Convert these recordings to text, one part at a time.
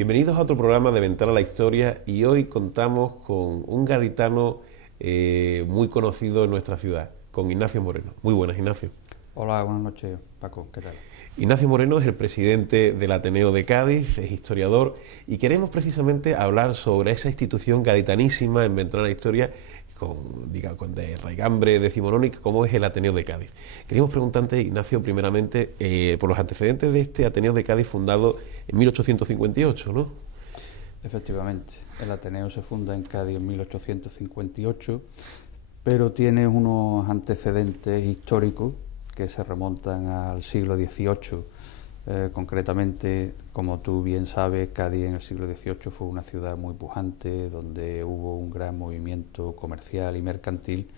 Bienvenidos a otro programa de Ventana a la Historia y hoy contamos con un gaditano muy conocido en nuestra ciudad, con Ignacio Moreno. Muy buenas, Ignacio. Hola, buenas noches, Paco, ¿qué tal? Ignacio Moreno es el presidente del Ateneo de Cádiz, es historiador y queremos precisamente hablar sobre esa institución gaditanísima en Ventana a la Historia con de raigambre decimonónica como es el Ateneo de Cádiz. Queríamos preguntarte, Ignacio, primeramente por los antecedentes de este Ateneo de Cádiz fundado en 1858, ¿no? Efectivamente, el Ateneo se funda en Cádiz en 1858, pero tiene unos antecedentes históricos que se remontan al siglo XVIII. Concretamente, como tú bien sabes, Cádiz en el siglo XVIII fue una ciudad muy pujante, donde hubo un gran movimiento comercial y mercantil,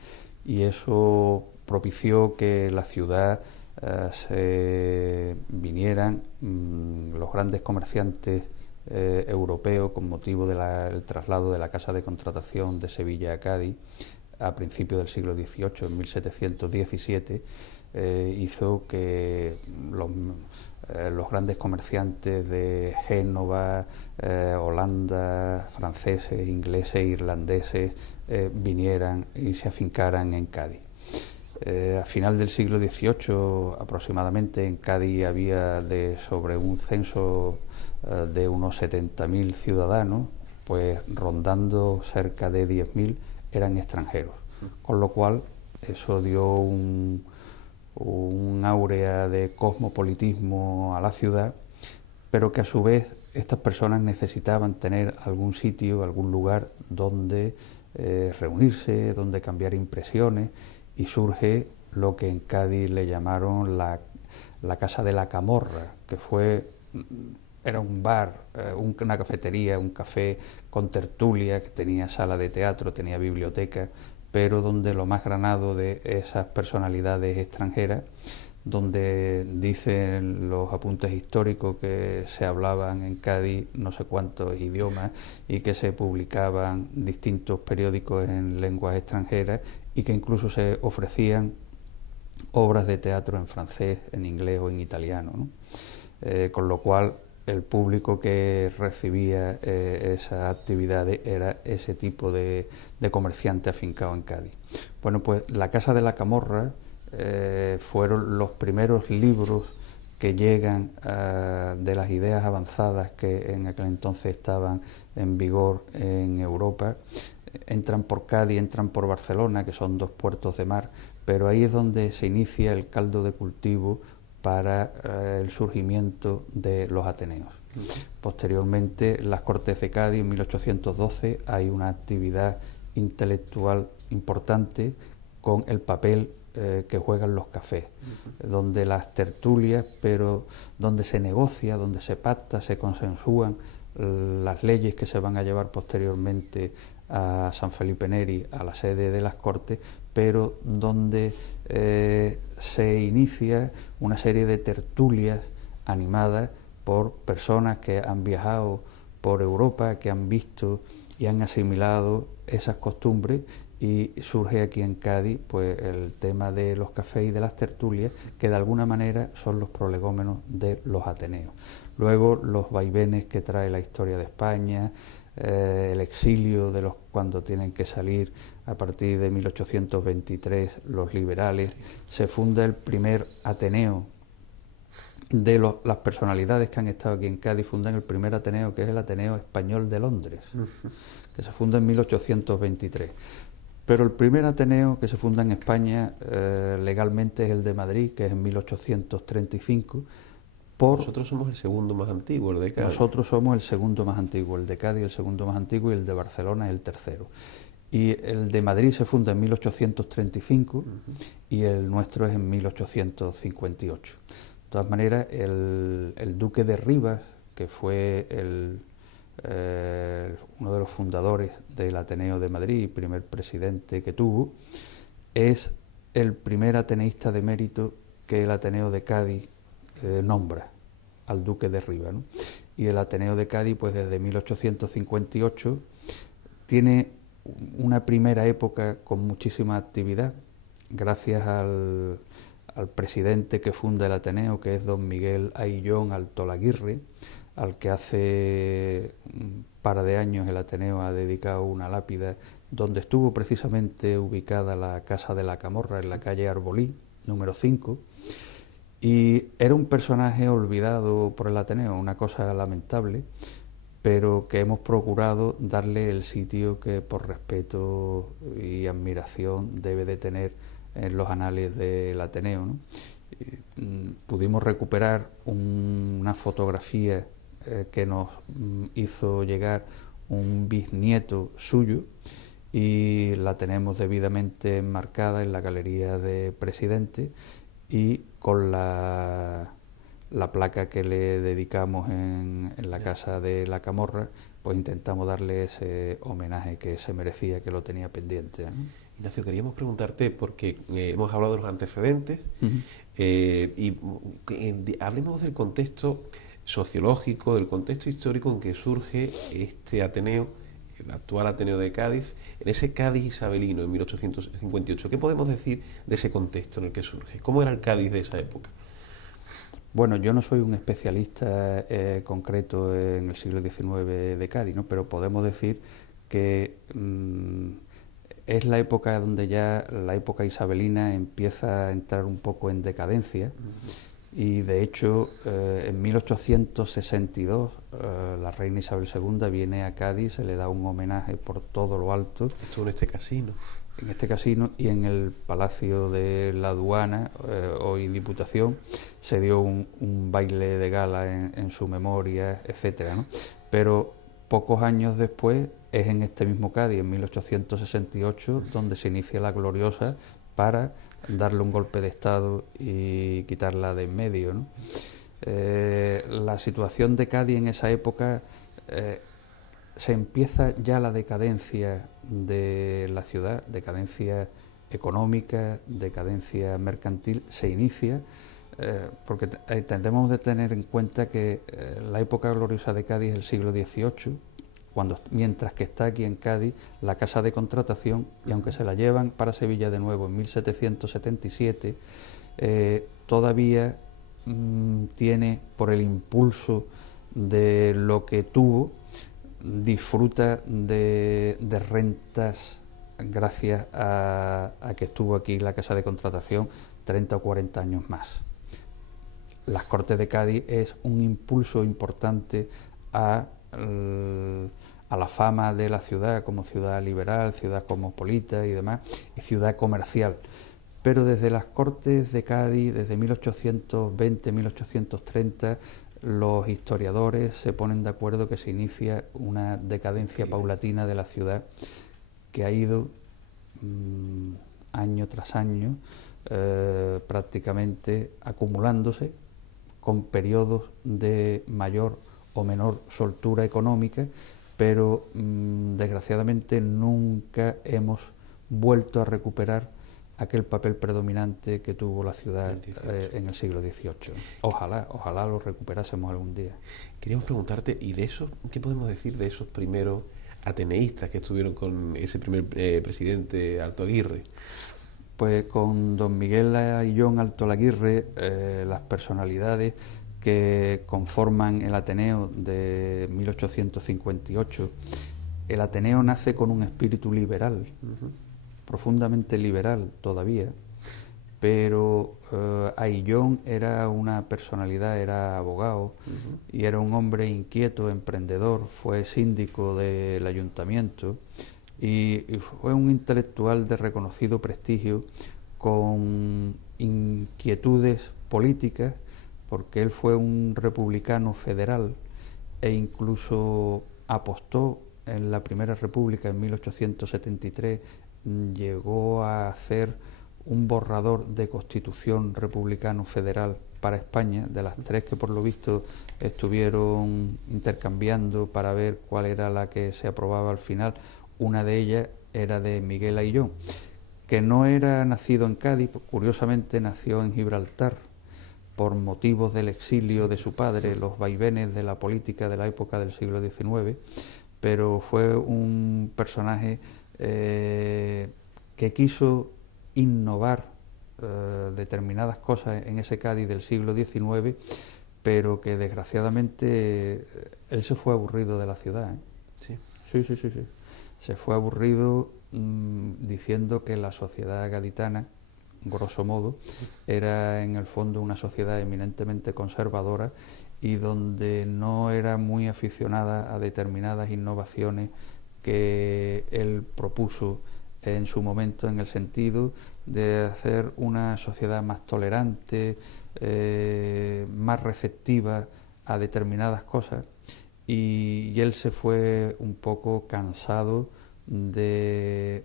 y eso propició que la ciudad se vinieran los grandes comerciantes europeos con motivo del traslado de la Casa de Contratación de Sevilla a Cádiz a principios del siglo XVIII, en 1717, hizo que los grandes comerciantes de Génova, Holanda, franceses, ingleses, irlandeses, vinieran y se afincaran en Cádiz. A final del siglo XVIII aproximadamente en Cádiz había sobre un censo de unos 70.000 ciudadanos, pues rondando cerca de 10.000 eran extranjeros, con lo cual eso dio un áurea de cosmopolitismo a la ciudad, pero que a su vez estas personas necesitaban tener algún sitio, algún lugar donde reunirse, donde cambiar impresiones, y surge lo que en Cádiz le llamaron la Casa de la Camorra, que era un bar, una cafetería, un café con tertulia, que tenía sala de teatro, tenía biblioteca, pero donde lo más granado de esas personalidades extranjeras, donde dicen los apuntes históricos que se hablaban en Cádiz no sé cuántos idiomas y que se publicaban distintos periódicos en lenguas extranjeras y que incluso se ofrecían obras de teatro en francés, en inglés o en italiano, ¿no? Con lo cual el público que recibía esas actividades era ese tipo de comerciante afincado en Cádiz. Bueno, pues la Casa de la Camorra fueron los primeros libros que llegan de las ideas avanzadas que en aquel entonces estaban en vigor en Europa. Entran por Cádiz, entran por Barcelona, que son dos puertos de mar, pero ahí es donde se inicia el caldo de cultivo para el surgimiento de los Ateneos. Posteriormente, en las Cortes de Cádiz, en 1812, hay una actividad intelectual importante con el papel que juegan los cafés, donde las tertulias, pero donde se negocia, donde se pacta, se consensúan las leyes que se van a llevar posteriormente a San Felipe Neri, a la sede de las Cortes, pero donde se inicia una serie de tertulias animadas por personas que han viajado por Europa, que han visto y han asimilado esas costumbres, y surge aquí en Cádiz pues el tema de los cafés y de las tertulias, que de alguna manera son los prolegómenos de los Ateneos. Luego los vaivenes que trae la historia de España, el exilio de los cuando tienen que salir a partir de 1823 los liberales, se funda el primer Ateneo de las personalidades que han estado aquí en Cádiz, fundan el primer Ateneo, que es el Ateneo Español de Londres, que se funda en 1823. Pero el primer Ateneo que se funda en España legalmente es el de Madrid, que es en 1835. Nosotros somos el segundo más antiguo, el de Cádiz. Nosotros somos el segundo más antiguo, el de Cádiz el segundo más antiguo y el de Barcelona el tercero. Y el de Madrid se funda en 1835 y el nuestro es en 1858. De todas maneras, el duque de Rivas, que fue uno de los fundadores del Ateneo de Madrid y primer presidente que tuvo, es el primer ateneísta de mérito que el Ateneo de Cádiz nombra, al duque de Rivas, ¿no? Y el Ateneo de Cádiz, pues desde 1858, tiene una primera época con muchísima actividad, gracias al presidente que funda el Ateneo, que es don Miguel Ayllón Altolaguirre, al que hace un par de años el Ateneo ha dedicado una lápida donde estuvo precisamente ubicada la Casa de la Camorra, en la calle Arbolí, número 5, y era un personaje olvidado por el Ateneo, una cosa lamentable, pero que hemos procurado darle el sitio que por respeto y admiración debe de tener en los anales del Ateneo, ¿no? Pudimos recuperar una fotografía que nos hizo llegar un bisnieto suyo y la tenemos debidamente enmarcada en la galería de Presidente y con la placa que le dedicamos en la Casa de la Camorra, pues intentamos darle ese homenaje que se merecía, que lo tenía pendiente, ¿no? Ignacio, queríamos preguntarte, porque hemos hablado de los antecedentes, hablemos del contexto sociológico, del contexto histórico en que surge este Ateneo, el actual Ateneo de Cádiz, en ese Cádiz isabelino en 1858. ¿Qué podemos decir de ese contexto en el que surge? ¿Cómo era el Cádiz de esa época? Bueno, yo no soy un especialista concreto en el siglo XIX de Cádiz, ¿no? Pero podemos decir que es la época donde ya la época isabelina empieza a entrar un poco en decadencia. Y de hecho, en 1862, la reina Isabel II viene a Cádiz, se le da un homenaje por todo lo alto. Esto en este casino. En este casino y en el Palacio de la Aduana, hoy Diputación, se dio un baile de gala en su memoria, etcétera, ¿no? Pero pocos años después es en este mismo Cádiz, en 1868, donde se inicia la gloriosa para darle un golpe de Estado y quitarla de en medio, ¿no? La situación de Cádiz en esa época, se empieza ya la decadencia de la ciudad, decadencia económica, decadencia mercantil, se inicia, porque tendremos de tener en cuenta que la época gloriosa de Cádiz es el siglo XVIII, mientras que está aquí en Cádiz la Casa de Contratación, y aunque se la llevan para Sevilla de nuevo en 1777, todavía tiene, por el impulso de lo que tuvo, disfruta de rentas gracias a que estuvo aquí la Casa de Contratación 30 o 40 años más. Las Cortes de Cádiz es un impulso importante a la fama de la ciudad como ciudad liberal, ciudad cosmopolita y demás, y ciudad comercial. Pero desde las Cortes de Cádiz, desde 1820-1830, los historiadores se ponen de acuerdo que se inicia una decadencia paulatina de la ciudad que ha ido año tras año prácticamente acumulándose, con periodos de mayor o menor soltura económica, pero desgraciadamente nunca hemos vuelto a recuperar aquel papel predominante que tuvo la ciudad en el siglo XVIII. Ojalá lo recuperásemos algún día. Queríamos preguntarte, ¿y de eso qué podemos decir de esos primeros ateneístas que estuvieron con ese primer presidente Alto Aguirre? Pues con don Miguel Ayllón Alto Aguirre, las personalidades que conforman el Ateneo de 1858, el Ateneo nace con un espíritu liberal, profundamente liberal todavía, pero Ayllón era una personalidad, era abogado y era un hombre inquieto, emprendedor, fue síndico del ayuntamiento y fue un intelectual de reconocido prestigio con inquietudes políticas, porque él fue un republicano federal e incluso apostó en la Primera República en 1873, llegó a hacer un borrador de Constitución republicano federal para España, de las tres que por lo visto estuvieron intercambiando para ver cuál era la que se aprobaba al final. Una de ellas era de Miguel Ayllón, que no era nacido en Cádiz, curiosamente nació en Gibraltar, por motivos del exilio de su padre, los vaivenes de la política de la época del siglo XIX, pero fue un personaje que quiso innovar determinadas cosas en ese Cádiz del siglo XIX, pero que desgraciadamente él se fue aburrido de la ciudad, ¿eh? Sí. Sí, sí, sí, sí. Se fue aburrido diciendo que la sociedad gaditana, grosso modo, era en el fondo una sociedad eminentemente conservadora y donde no era muy aficionada a determinadas innovaciones que él propuso en su momento, en el sentido de hacer una sociedad más tolerante, más receptiva a determinadas cosas, y él se fue un poco cansado de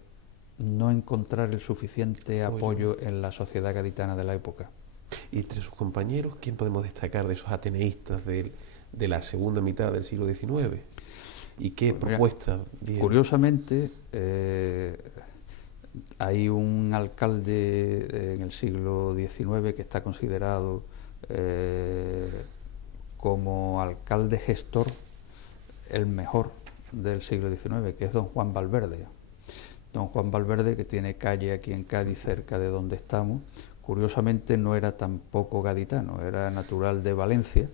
no encontrar el suficiente apoyo en la sociedad gaditana de la época. Y entre sus compañeros, ¿quién podemos destacar de esos ateneístas de la segunda mitad del siglo XIX? ¿Y qué Pues mira, propuestas dieron? curiosamente, hay un alcalde en el siglo XIX que está considerado como alcalde gestor el mejor del siglo XIX, que es don Juan Valverde. Don Juan Valverde, que tiene calle aquí en Cádiz, cerca de donde estamos. Curiosamente no era tampoco gaditano, era natural de Valencia,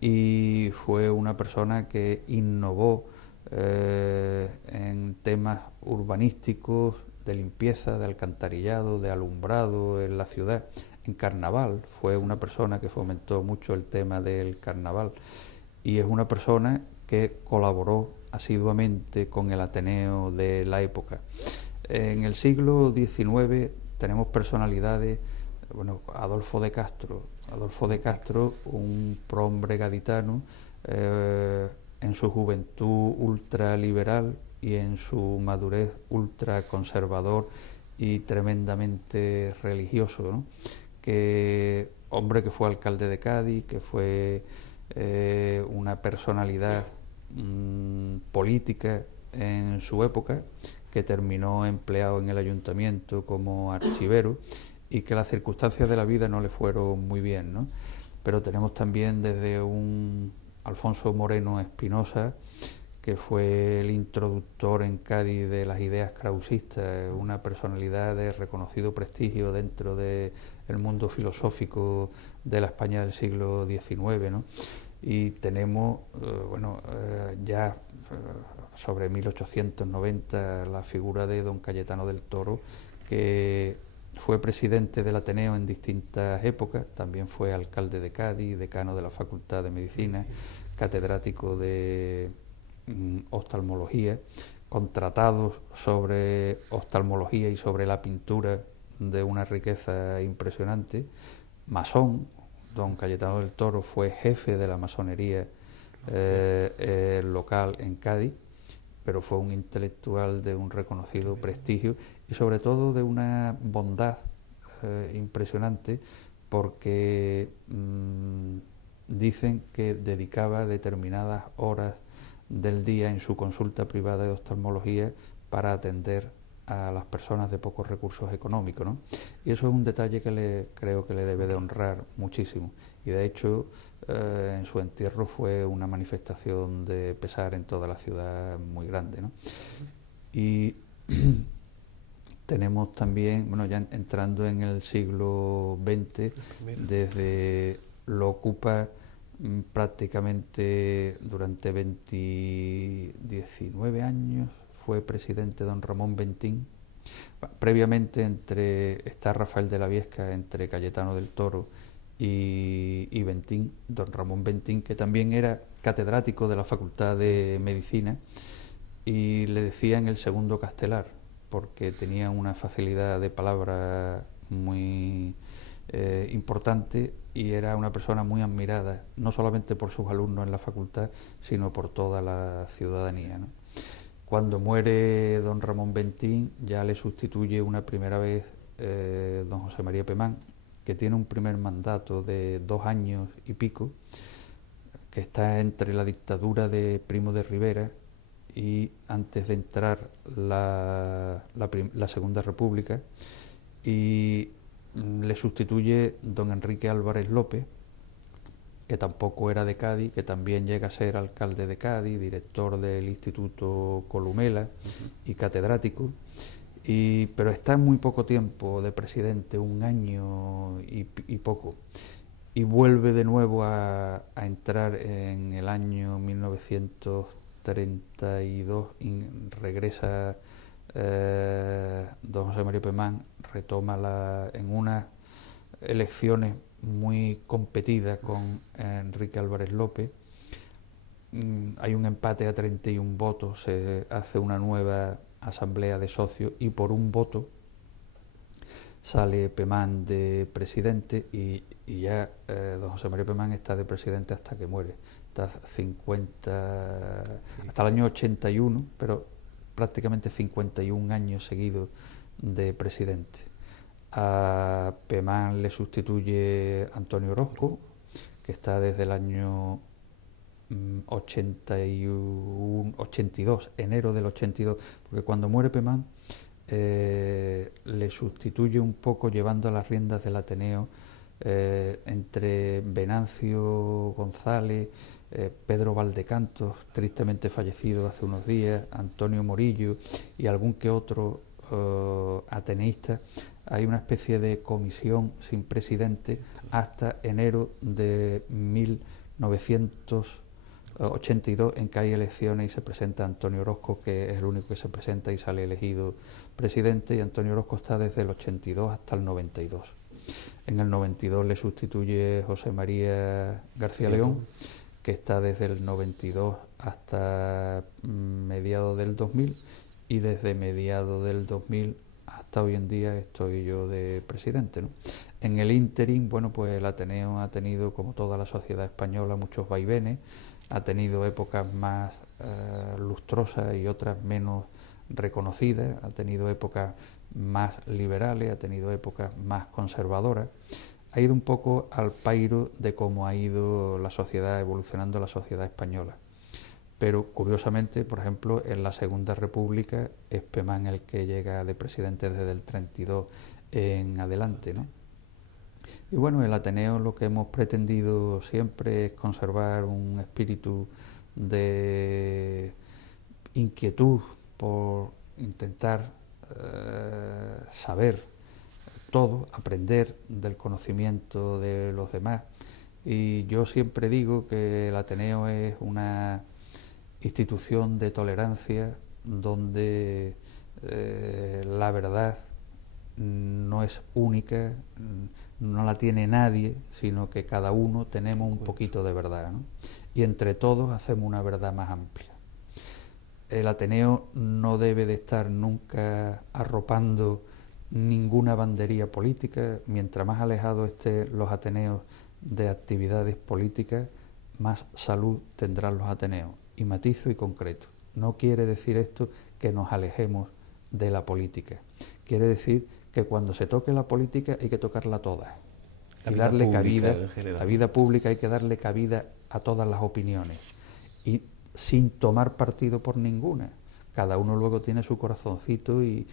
y fue una persona que innovó en temas urbanísticos, de limpieza, de alcantarillado, de alumbrado en la ciudad. En carnaval, fue una persona que fomentó mucho el tema del carnaval, y es una persona que colaboró asiduamente con el Ateneo de la época. En el siglo XIX tenemos personalidades, bueno, Adolfo de Castro, un prohombre gaditano, en su juventud ultraliberal y en su madurez ultraconservador y tremendamente religioso, ¿no? Hombre que fue alcalde de Cádiz, que fue una personalidad política en su época, que terminó empleado en el ayuntamiento como archivero, y que las circunstancias de la vida no le fueron muy bien, ¿no? Pero tenemos también desde un Alfonso Moreno Espinosa, que fue el introductor en Cádiz de las ideas krausistas, una personalidad de reconocido prestigio dentro del mundo filosófico de la España del siglo XIX, ¿no? Y tenemos, ya sobre 1890, la figura de don Cayetano del Toro, que fue presidente del Ateneo en distintas épocas, también fue alcalde de Cádiz, decano de la Facultad de Medicina, catedrático de oftalmología, con tratados sobre oftalmología y sobre la pintura de una riqueza impresionante, masón. Don Cayetano del Toro fue jefe de la masonería local en Cádiz, pero fue un intelectual de un reconocido prestigio y sobre todo de una bondad impresionante, porque dicen que dedicaba determinadas horas del día en su consulta privada de oftalmología para atender a las personas de pocos recursos económicos, ¿no? Y eso es un detalle que creo que le debe de honrar muchísimo. Y de hecho, en su entierro fue una manifestación de pesar en toda la ciudad muy grande, ¿no? Y tenemos también, bueno, ya entrando en el siglo XX, desde lo ocupa prácticamente durante 19 años, fue presidente don Ramón Bentín. Previamente está Rafael de la Viesca, entre Cayetano del Toro y Bentín, don Ramón Bentín, que también era catedrático de la Facultad de Medicina, y le decían el segundo Castelar, porque tenía una facilidad de palabra muy importante, y era una persona muy admirada, no solamente por sus alumnos en la facultad, sino por toda la ciudadanía, ¿no? Cuando muere don Ramón Bentín, ya le sustituye una primera vez don José María Pemán, que tiene un primer mandato de 2 años y pico, que está entre la dictadura de Primo de Rivera y antes de entrar la Segunda República, y le sustituye don Enrique Álvarez López, que tampoco era de Cádiz, que también llega a ser alcalde de Cádiz, director del Instituto Columela y catedrático, pero está muy poco tiempo de presidente, 1 año y poco. y vuelve de nuevo a entrar en el año 1932, y regresa don José María Pemán, retoma en unas elecciones muy competidas con Enrique Álvarez López. Hay un empate a 31 votos, se hace una nueva asamblea de socios y por un voto sale Pemán de presidente y ya don José María Pemán está de presidente hasta que muere. Hasta el año 81, pero prácticamente 51 años seguidos de presidente. A Pemán le sustituye Antonio Orozco, que está desde el año 82, enero del 82, porque cuando muere Pemán le sustituye un poco llevando a las riendas del Ateneo entre Venancio González, Pedro Valdecantos, tristemente fallecido hace unos días, Antonio Morillo y algún que otro ateneísta. Hay una especie de comisión sin presidente hasta enero de 1982, en que hay elecciones y se presenta Antonio Orozco, que es el único que se presenta y sale elegido presidente, y Antonio Orozco está desde el 82 hasta el 92. En el 92 le sustituye José María García León, que está desde el 92 hasta mediados del 2000, y desde mediados del 2000 hasta hoy en día estoy yo de presidente, ¿no? En el ínterin, bueno, pues el Ateneo ha tenido, como toda la sociedad española, muchos vaivenes, ha tenido épocas más lustrosas y otras menos reconocidas, ha tenido épocas más liberales, ha tenido épocas más conservadoras. Ha ido un poco al pairo de cómo ha ido la sociedad, evolucionando la sociedad española. Pero curiosamente, por ejemplo, en la Segunda República es Pemán el que llega de presidente desde el 32 en adelante, ¿no? Y bueno, el Ateneo lo que hemos pretendido siempre es conservar un espíritu de inquietud por intentar saber todo, aprender del conocimiento de los demás. Y yo siempre digo que el Ateneo es una institución de tolerancia donde la verdad no es única, no la tiene nadie, sino que cada uno tenemos un poquito de verdad, ¿no? Y entre todos hacemos una verdad más amplia. El Ateneo no debe de estar nunca arropando ninguna bandería política. Mientras más alejados estén los Ateneos de actividades políticas, más salud tendrán los Ateneos. Y matizo y concreto. No quiere decir esto que nos alejemos de la política. Quiere decir que cuando se toque la política hay que tocarla toda. Y darle cabida, la vida pública hay que darle cabida a todas las opiniones. Y sin tomar partido por ninguna. Cada uno luego tiene su corazoncito y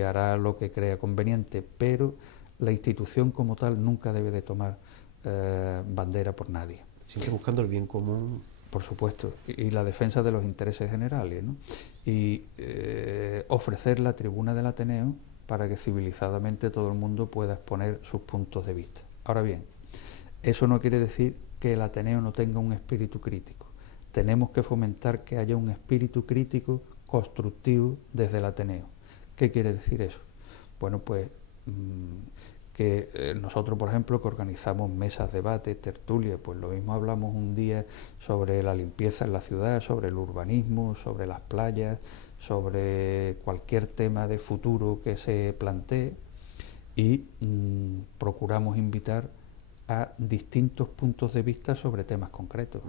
hará lo que crea conveniente, pero la institución como tal nunca debe de tomar bandera por nadie. Siempre buscando el bien común. Por supuesto, y la defensa de los intereses generales, ¿no? Y ofrecer la tribuna del Ateneo para que civilizadamente todo el mundo pueda exponer sus puntos de vista. Ahora bien, eso no quiere decir que el Ateneo no tenga un espíritu crítico. Tenemos que fomentar que haya un espíritu crítico constructivo desde el Ateneo. ¿Qué quiere decir eso? Bueno, pues que nosotros, por ejemplo, que organizamos mesas, debates, tertulias, pues lo mismo hablamos un día sobre la limpieza en la ciudad, sobre el urbanismo, sobre las playas, sobre cualquier tema de futuro que se plantee, y procuramos invitar a distintos puntos de vista sobre temas concretos.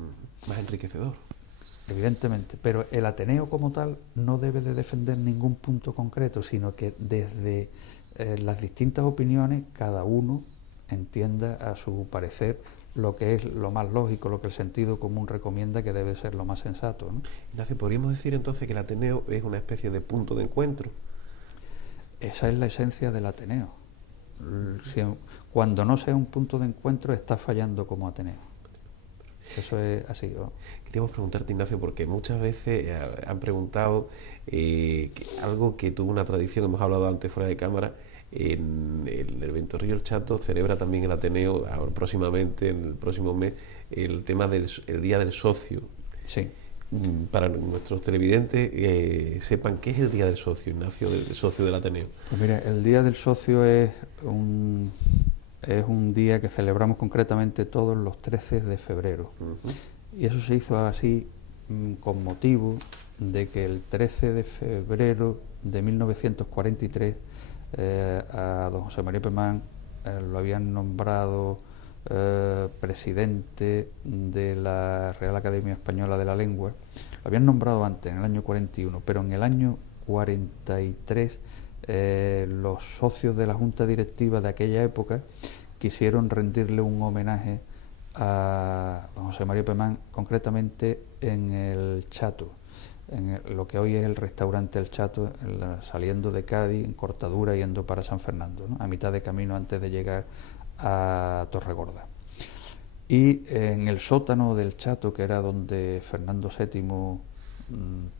Más enriquecedor. Evidentemente, pero el Ateneo como tal no debe de defender ningún punto concreto, sino que desde las distintas opiniones cada uno entienda a su parecer lo que es lo más lógico, lo que el sentido común recomienda que debe ser lo más sensato, ¿no? Ignacio, ¿podríamos decir entonces que el Ateneo es una especie de punto de encuentro? Esa es la esencia del Ateneo. Cuando no sea un punto de encuentro está fallando como Ateneo. Eso es así, ¿no? Queríamos preguntarte, Ignacio, porque muchas veces han preguntado algo que tuvo una tradición, hemos hablado antes fuera de cámara, En el evento Río El Chato celebra también el Ateneo, ahora, próximamente, en el próximo mes, el tema del el Día del Socio. Sí. Para nuestros televidentes sepan qué es el Día del Socio, Ignacio, del socio del Ateneo. Pues mira, el Día del Socio es un día que celebramos concretamente todos los 13 de febrero. Y eso se hizo así con motivo de que el 13 de febrero de 1943 a don José María Pemán lo habían nombrado presidente de la Real Academia Española de la Lengua. Lo habían nombrado antes, en el año 41, pero en el año 43 los socios de la Junta Directiva de aquella época quisieron rendirle un homenaje a don José María Pemán, concretamente en el Chato, en lo que hoy es el restaurante El Chato, saliendo de Cádiz, en Cortadura, yendo para San Fernando, ¿no? A mitad de camino antes de llegar a Torregorda. Y en el sótano del Chato, que era donde Fernando VII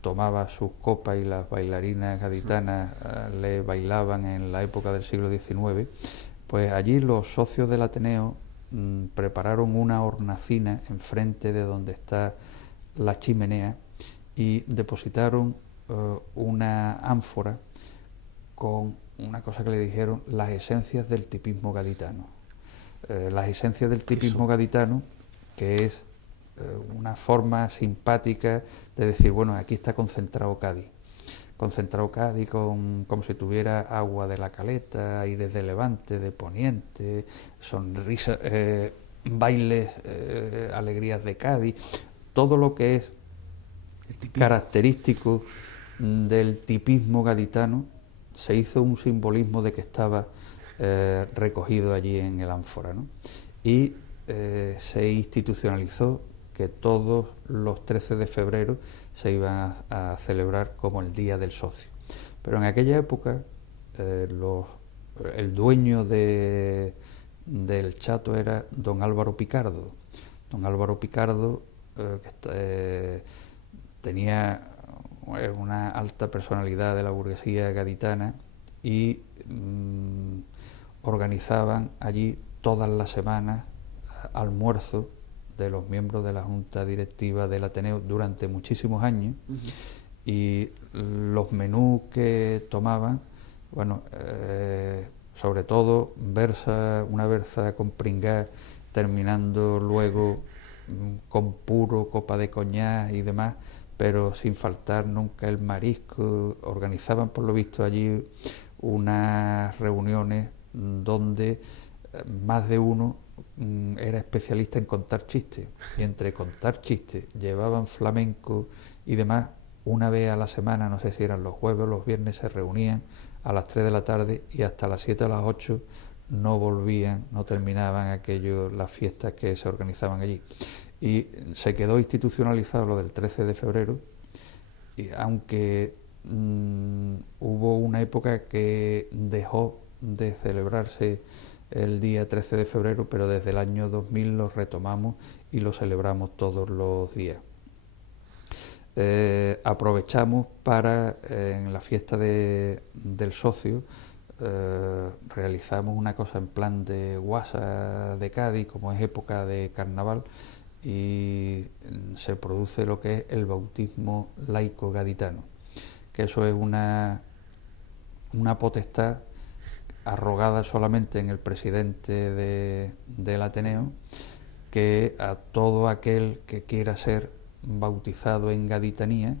tomaba sus copas y las bailarinas gaditanas le bailaban en la época del siglo XIX, pues allí los socios del Ateneo prepararon una hornacina enfrente de donde está la chimenea y depositaron una ánfora con una cosa que le dijeron las esencias del tipismo gaditano. Las esencias del tipismo gaditano, que es una forma simpática de decir, bueno, aquí está concentrado Cádiz como si tuviera agua de la Caleta, aires de Levante, de Poniente, sonrisas, bailes, alegrías de Cádiz, todo lo que es característico del tipismo gaditano se hizo un simbolismo de que estaba recogido allí en el ánfora, ¿no? Y se institucionalizó que todos los 13 de febrero se iban a celebrar como el Día del Socio. Pero en aquella época el dueño del Chato era don Álvaro Picardo. Don Álvaro Picardo tenía una alta personalidad de la burguesía gaditana y organizaban allí todas las semanas almuerzos de los miembros de la Junta Directiva del Ateneo durante muchísimos años. Y los menús que tomaban, bueno, sobre todo una berza con pringá, terminando luego con puro copa de coñac y demás, pero sin faltar nunca el marisco. Organizaban, por lo visto, allí unas reuniones donde más de uno era especialista en contar chistes, y entre contar chistes llevaban flamenco y demás. Una vez a la semana, no sé si eran los jueves o los viernes, se reunían a las 3 de la tarde y hasta las 7 o las 8 no volvían, no terminaban las fiestas que se organizaban allí. Y se quedó institucionalizado lo del 13 de febrero, y aunque hubo una época que dejó de celebrarse el día 13 de febrero, pero desde el año 2000 lo retomamos y lo celebramos todos los días. Aprovechamos para, en la fiesta del socio, realizamos una cosa en plan de guasa de Cádiz, como es época de carnaval, y se produce lo que es el bautismo laico gaditano, que eso es una potestad arrogada solamente en el presidente del Ateneo, que a todo aquel que quiera ser bautizado en gaditanía,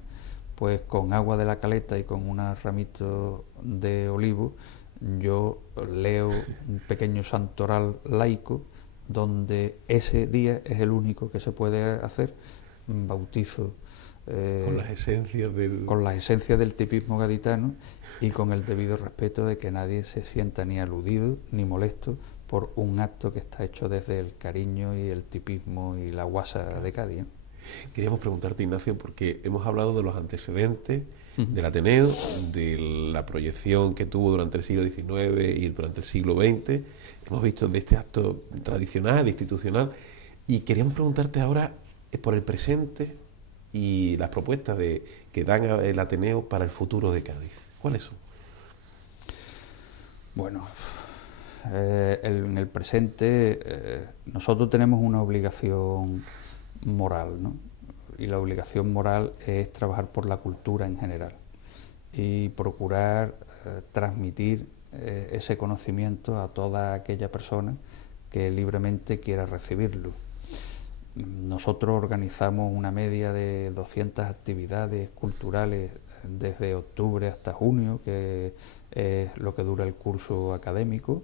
pues con agua de la Caleta y con unos ramitos de olivo, yo leo un pequeño santoral laico donde ese día es el único que se puede hacer bautizo con las esencias del tipismo gaditano y con el debido respeto de que nadie se sienta ni aludido ni molesto por un acto que está hecho desde el cariño y el tipismo y la guasa de Cádiz, ¿eh? Queríamos preguntarte, Ignacio, porque hemos hablado de los antecedentes del Ateneo, de la proyección que tuvo durante el siglo XIX y durante el siglo XX. Hemos visto de este acto tradicional, institucional, y queríamos preguntarte ahora por el presente y las propuestas que dan el Ateneo para el futuro de Cádiz. ¿Cuáles son? Bueno, en el presente nosotros tenemos una obligación moral, ¿no? Y la obligación moral es trabajar por la cultura en general y procurar transmitir ese conocimiento a toda aquella persona que libremente quiera recibirlo. Nosotros organizamos una media de 200 actividades culturales desde octubre hasta junio, que es lo que dura el curso académico,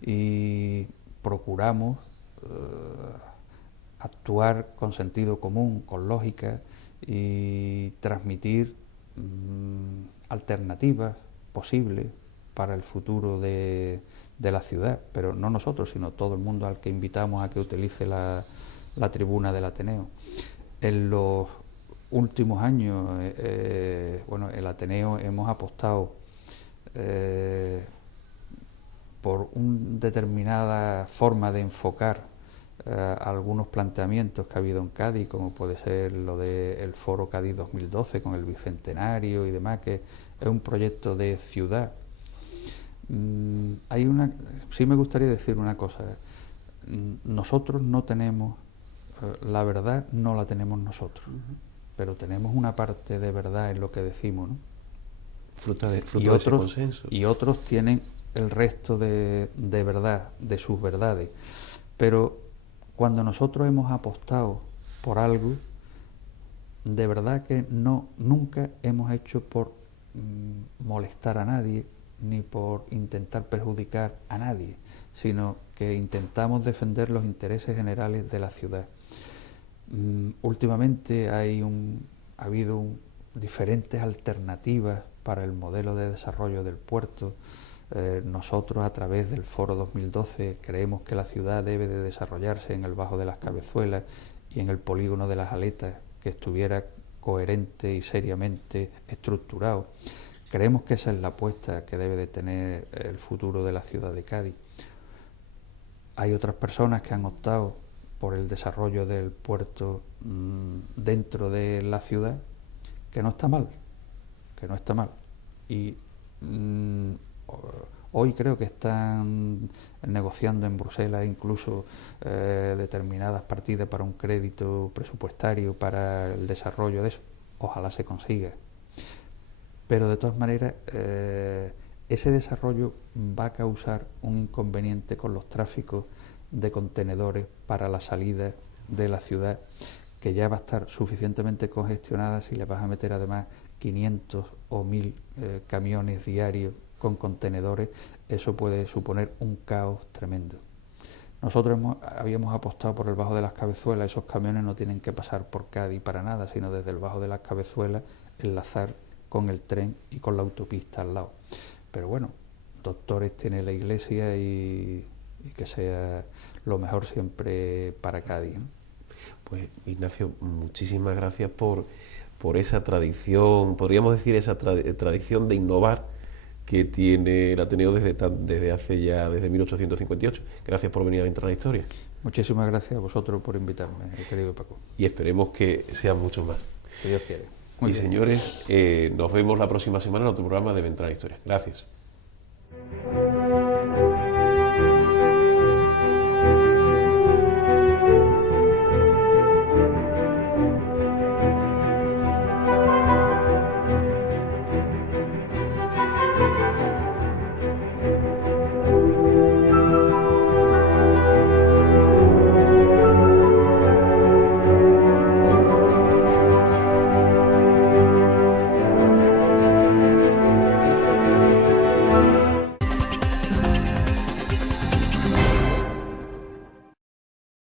y procuramos actuar con sentido común, con lógica, y transmitir alternativas posibles para el futuro de la ciudad, pero no nosotros, sino todo el mundo al que invitamos a que utilice la tribuna del Ateneo. En los últimos años, bueno, el Ateneo hemos apostado por una determinada forma de enfocar algunos planteamientos que ha habido en Cádiz, como puede ser lo del Foro Cádiz 2012 con el Bicentenario y demás, que es un proyecto de ciudad. Sí me gustaría decir una cosa: nosotros no tenemos la verdad, no la tenemos nosotros, pero tenemos una parte de verdad en lo que decimos, ¿no? Fruto de ese consenso. Y otros tienen el resto de verdad, de sus verdades. Pero cuando nosotros hemos apostado por algo, de verdad que nunca hemos hecho por molestar a nadie, ni por intentar perjudicar a nadie, sino que intentamos defender los intereses generales de la ciudad. Últimamente ha habido diferentes alternativas para el modelo de desarrollo del puerto. Nosotros, a través del Foro 2012, creemos que la ciudad debe de desarrollarse en el Bajo de las Cabezuelas y en el polígono de las Aletas, que estuviera coherente y seriamente estructurado. Creemos que esa es la apuesta que debe de tener el futuro de la ciudad de Cádiz. Hay otras personas que han optado por el desarrollo del puerto dentro de la ciudad, que no está mal, Y hoy creo que están negociando en Bruselas incluso determinadas partidas para un crédito presupuestario para el desarrollo de eso. Ojalá se consiga. Pero de todas maneras, ese desarrollo va a causar un inconveniente con los tráficos de contenedores para la salida de la ciudad, que ya va a estar suficientemente congestionada. Si le vas a meter además 500 o 1000 camiones diarios con contenedores, eso puede suponer un caos tremendo. Nosotros habíamos apostado por el Bajo de las Cabezuelas. Esos camiones no tienen que pasar por Cádiz para nada, sino desde el Bajo de las Cabezuelas enlazar con el tren y con la autopista al lado. Pero bueno, doctores tiene la Iglesia y que sea lo mejor siempre para Cádiz, ¿no? Pues Ignacio, muchísimas gracias por esa tradición, podríamos decir esa tradición de innovar que tiene el Ateneo desde 1858. Gracias por venir a entrar a la historia. Muchísimas gracias a vosotros por invitarme, querido Paco. Y esperemos que sean muchos más. Que Dios quiere. Muy bien. Señores, nos vemos la próxima semana en otro programa de Ventana Historia. Gracias.